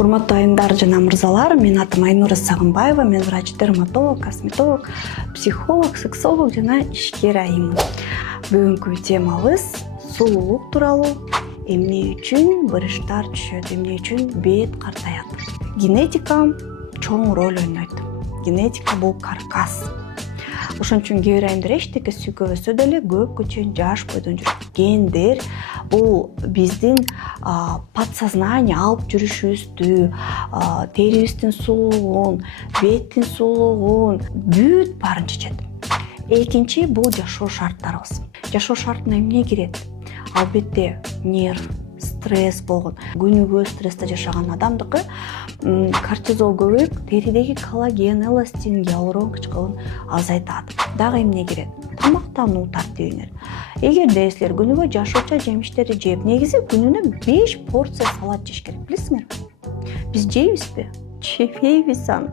Урматтуу айымдар жана мырзалар, мен атым Айнура Сагынбаева, мен врач-дерматолог, косметолог, психолог, сексолог жана ишкер айыммын. Бүгүнкү темабыз сулуулук тууралуу, эмне үчүн буручтар түшөт, эмне үчүн бет картаят. Генетика чоң роль ойнойт. Генетика бул каркас. Ошон үчүн кээ бир айымдар эчтеке сүйкөбөсө деле көпкө чейин жаш бойдон жүрөт. Гендер бул биздин подсознание алып жүрүшүбүздү, терибиздин сулуулугун, беттин сулуулугун бүт баарын чечет. Экинчи бул жашоо шарттарыбыз. Жашоо шартына эмне кирет? Албетте нерв, стресс болгон. Күнүгө стрессте жашаган адамдыкы кортизол көбөйүп, теридеги коллаген, эластин, гиалурон кычкылын азайтат. Дагы эмне кирет? Тамактануу тартибиңер. Эгерде силер күнүгө жашооча жемиштерди жеп, негизи күнүнө 5 порция салат жеш керек, билесиңерби? Биз жейбизби? Жебейбиз аны.